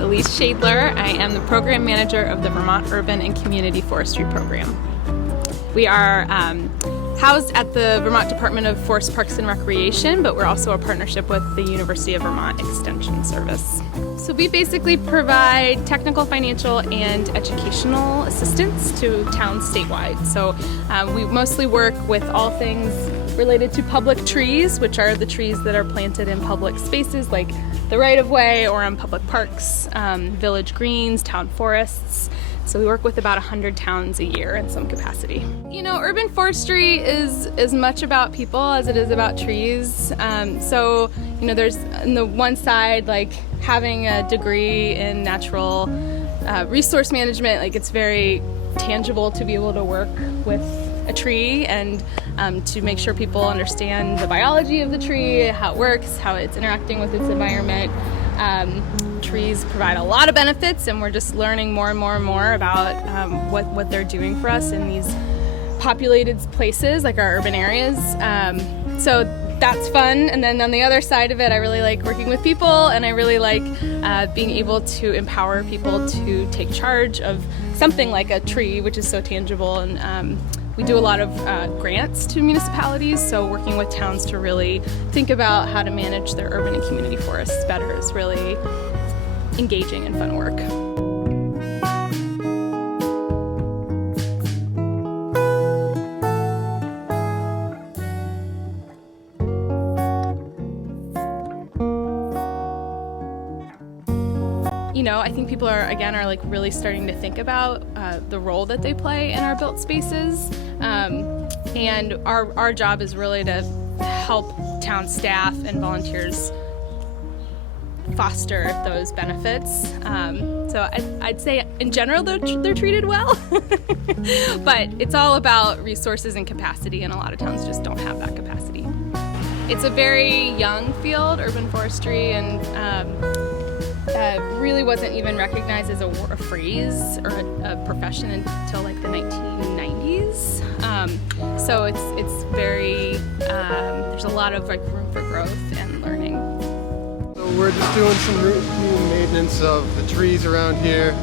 Elise Schadler. I am the program manager of the Vermont Urban and Community Forestry program. We are housed at the Vermont Department of Forest, Parks and Recreation, but we're also a partnership with the University of Vermont Extension Service. So we basically provide technical, financial, and educational assistance to towns statewide. So we mostly work with all things related to public trees, which are the trees that are planted in public spaces like the right-of-way or on public parks, village greens, town forests. So we work with about 100 towns a year in some capacity. You know, urban forestry is as much about people as it is about trees. So, you know, there's on the one side, like having a degree in natural resource management, like it's very tangible to be able to work with a tree and to make sure people understand the biology of the tree, how it works, how it's interacting with its environment. Trees provide a lot of benefits, and we're just learning more and more and more about what they're doing for us in these populated places like our urban areas. So that's fun. And then on the other side of it, I really like working with people, and I really like being able to empower people to take charge of something like a tree, which is so tangible. And we do a lot of grants to municipalities, so working with towns to really think about how to manage their urban and community forests better is really engaging and fun work. You know, I think people are like really starting to think about the role that they play in our built spaces, and our job is really to help town staff and volunteers foster those benefits. So I'd say in general they're treated well, but it's all about resources and capacity, and a lot of towns just don't have that capacity. It's a very young field, urban forestry, and really wasn't even recognized as a phrase or a profession until like the 1990s. So it's very, there's a lot of like room for growth and learning. So we're just doing some routine maintenance of the trees around here.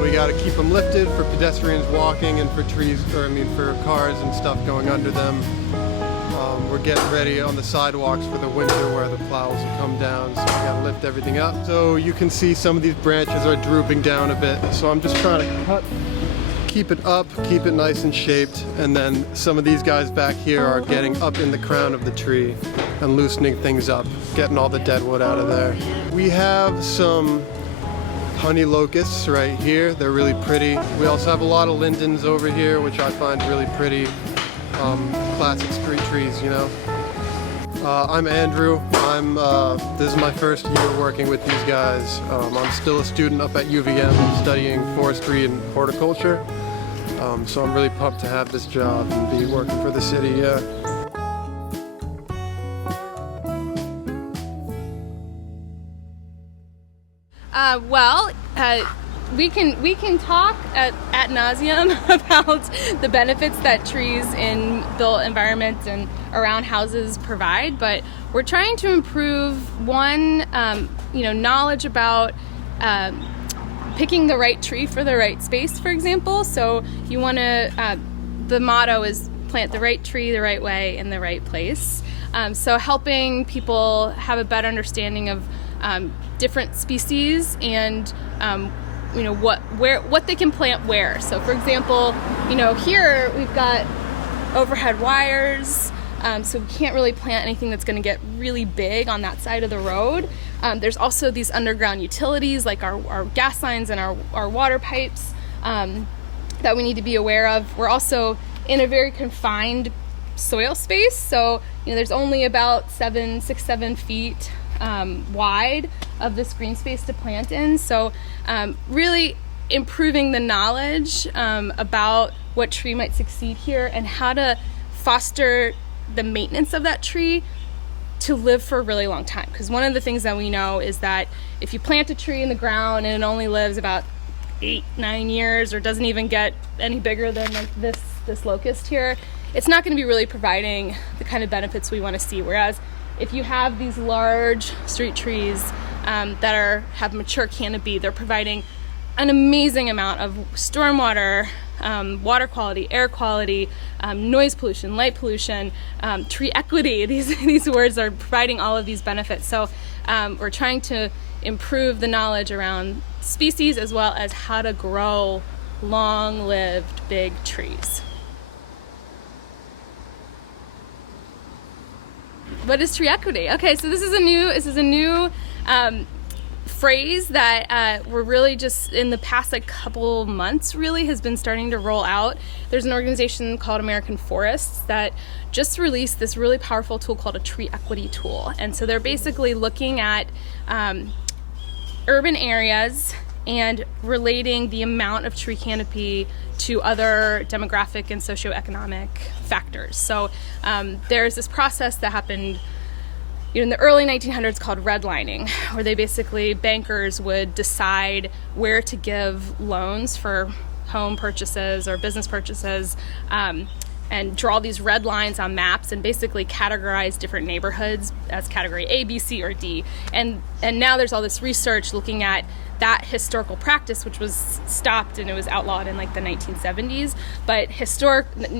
We got to keep them lifted for pedestrians walking and for for cars and stuff going under them. We're getting ready on the sidewalks for the winter where the plows will come down, so we gotta lift everything up. So you can see some of these branches are drooping down a bit, so I'm just trying to keep it up, keep it nice and shaped, and then some of these guys back here are getting up in the crown of the tree and loosening things up, getting all the dead wood out of there. We have some honey locusts right here, they're really pretty. We also have a lot of lindens over here, which I find really pretty. Classic street trees, you know. I'm Andrew. This is my first year working with these guys. I'm still a student up at UVM studying forestry and horticulture. So I'm really pumped to have this job and be working for the city, yeah. We can talk at nauseum about the benefits that trees in built environments and around houses provide, but we're trying to improve knowledge about picking the right tree for the right space, for example. So you want to, the motto is plant the right tree the right way in the right place. So helping people have a better understanding of different species and what they can plant where. So for example, here we've got overhead wires, so we can't really plant anything that's going to get really big on that side of the road. There's also these underground utilities like our gas lines and our water pipes that we need to be aware of. We're also in a very confined soil space, so there's only about 7 feet wide of this green space to plant in. So really improving the knowledge about what tree might succeed here and how to foster the maintenance of that tree to live for a really long time. Because one of the things that we know is that if you plant a tree in the ground and it only lives about 8-9 years or doesn't even get any bigger than like this locust here, it's not going to be really providing the kind of benefits we want to see. Whereas if you have these large street trees that have mature canopy. They're providing an amazing amount of stormwater, water quality, air quality, noise pollution, light pollution, tree equity. These words are providing all of these benefits. So we're trying to improve the knowledge around species as well as how to grow long-lived big trees. What is tree equity? Okay, so this is a new phrase that we're really just in the past couple months really has been starting to roll out. There's an organization called Urban Forestry that just released this really powerful tool called a tree equity tool. And so they're basically looking at urban areas and relating the amount of tree canopy to other demographic and socioeconomic factors. So there's this process that happened in the early 1900s called redlining, where they basically, bankers would decide where to give loans for home purchases or business purchases, and draw these red lines on maps and basically categorize different neighborhoods as category A, B, C, or D. And now there's all this research looking at that historical practice, which was stopped and it was outlawed in like the 1970s. But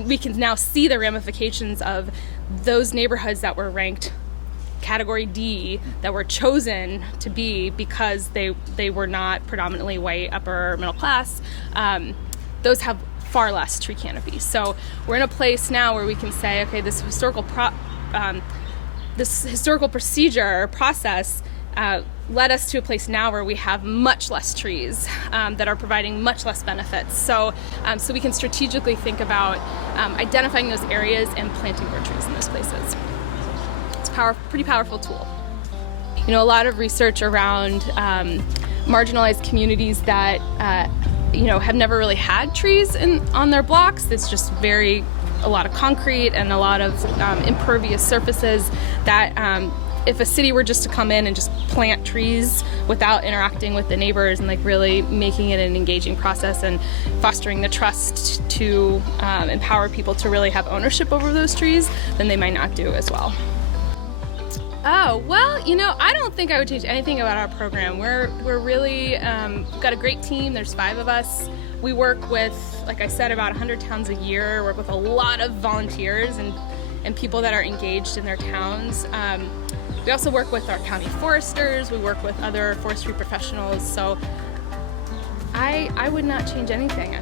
we can now see the ramifications of those neighborhoods that were ranked category D, that were chosen to be because they were not predominantly white, upper middle class. Those have far less tree canopy. So we're in a place now where we can say, okay, this historical procedure process led us to a place now where we have much less trees that are providing much less benefits. So we can strategically think about identifying those areas and planting more trees in those places. It's a pretty powerful tool. A lot of research around marginalized communities that have never really had trees on their blocks. It's just a lot of concrete and a lot of impervious surfaces that if a city were just to come in and just plant trees without interacting with the neighbors and really making it an engaging process and fostering the trust to empower people to really have ownership over those trees, then they might not do as well. Oh, well, I don't think I would change anything about our program. We're really got a great team. There's 5 of us. We work with, like I said, about 100 towns a year. Work with a lot of volunteers and people that are engaged in their towns. We also work with our county foresters. We work with other forestry professionals. So I would not change anything.